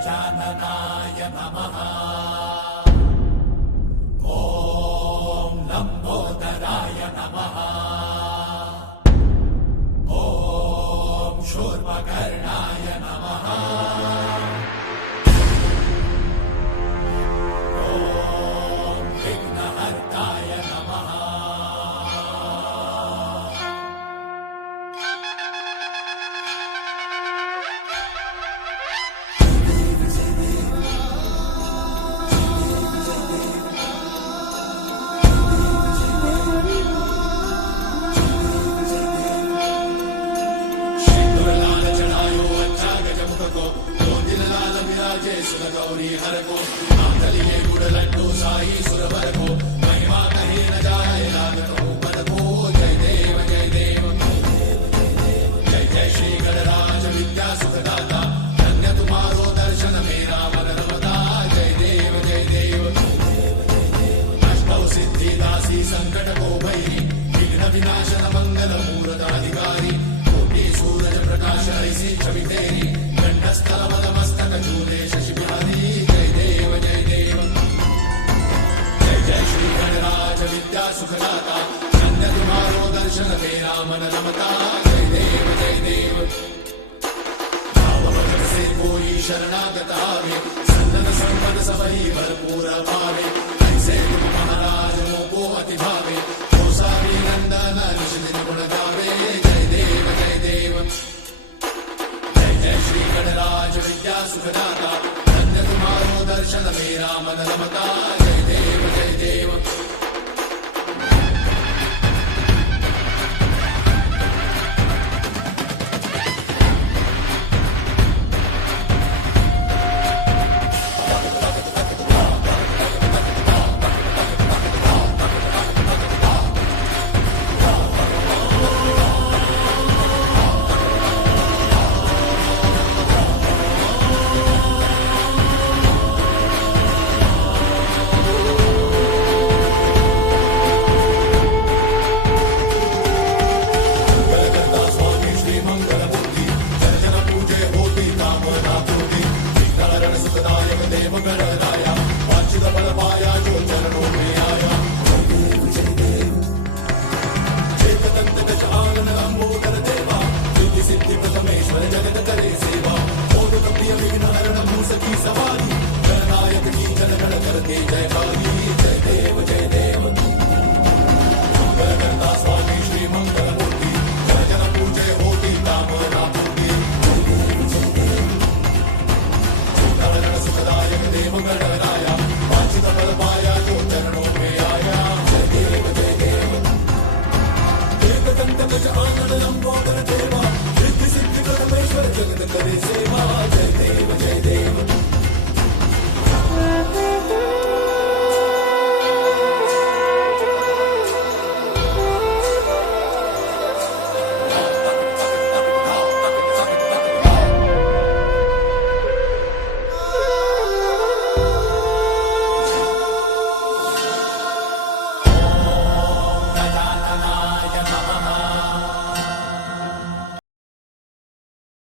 गजाननाय नमः। ॐ लम्बोदराय नमः। ॐ शूर्पकर्णाय नमः। ॐ विघ्नहर्ताय नमः। गौरी हर को मांगलिये गुड़ लड्डू साई सुरवर को महिमा कहे न जाए लागत हो पद को। जय देव जय देव जय जय श्री गणराज विद्या सुखदाता धन्य तुम्हारो दर्शन मेरा मन रमता। जय देव जय देव अष्टौ सिद्धि दासी संकट को भैरी विघ्न विनाशन मंगल मूर्त अधिकारी कोटि सूरज प्रकाश ऐसी छवि तेरी कंठस्थल मस्तक चूले शशि बिहारी। जय देव जय देव जय जय श्री गणराज विद्या सुखदाता धन्य तुम्हारो दर्शन मेरा मन रमता। जय देव जय देव भाव भगत से कोई शरणागत आवे सन्नत संपद सबही भरपूर पावे। ऐसे तुम महाराज को अति भावे तो सारी नंदन ऋषि दिन गुण गावे। जय देव जय देव जय जय श्री गणराज विद्या सुखदाता धन्य तुम्हारो दर्शन मेरा मन रमता। जय देव जय देव I'm